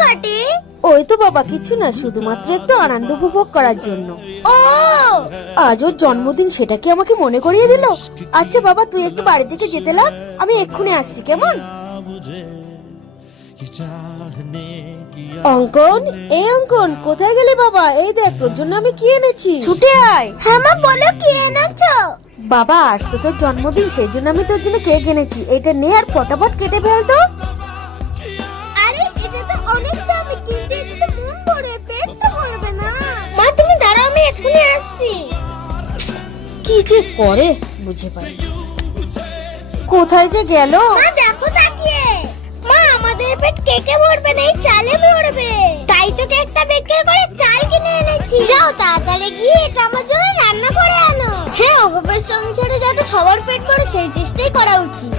কাটে? ওই তো বাবা, কিছু না, শুধুমাত্র একটু আনন্দ উপভোগ করার জন্য। ও আজ ওর জন্মদিন, সেটা কি আমাকে মনে করিয়ে দিল? আচ্ছা বাবা, তুই একটু বাড়ি থেকে যেতে লাগ, আমি এক্ষুনি আসছি, কেমন? অঙ্কন, এই অঙ্কন, কোথায় গেলে বাবা? এই দেখ, তোর জন্য আমি কি এনেছি, ছুটে আয়। হ্যাঁ মা, বলো কি এনেছো? বাবা, আজ তো তোর জন্মদিন, সেই জন্য আমি তোর জন্য কেক এনেছি। এটা নে আর ফটাফট কেটে ফেল তো। আরে এটা তো অনেক দামি, কিন্তু এটা তো মন ভরে পেট তো ভরবে না। মা তুমি দাঁড়াও, আমি এক্ষুনি আসছি। কি যে করে বুঝে পাই, কোথায় যে গেল? মা দেখো তাকিয়ে। মা আমাদের পেট কেকে ভরবে না, এই চালে ভরবে। তাই তো কেকটা বেকার করে চাল কিনে এনেছি। যাও তাড়াতাড়ি গিয়ে এটা আমার জন্য রান্না করে আনো। হ্যাঁ, অভাবের সংসারে যাতে সবার পেট ভরে সেই চেষ্টাই করা উচিত।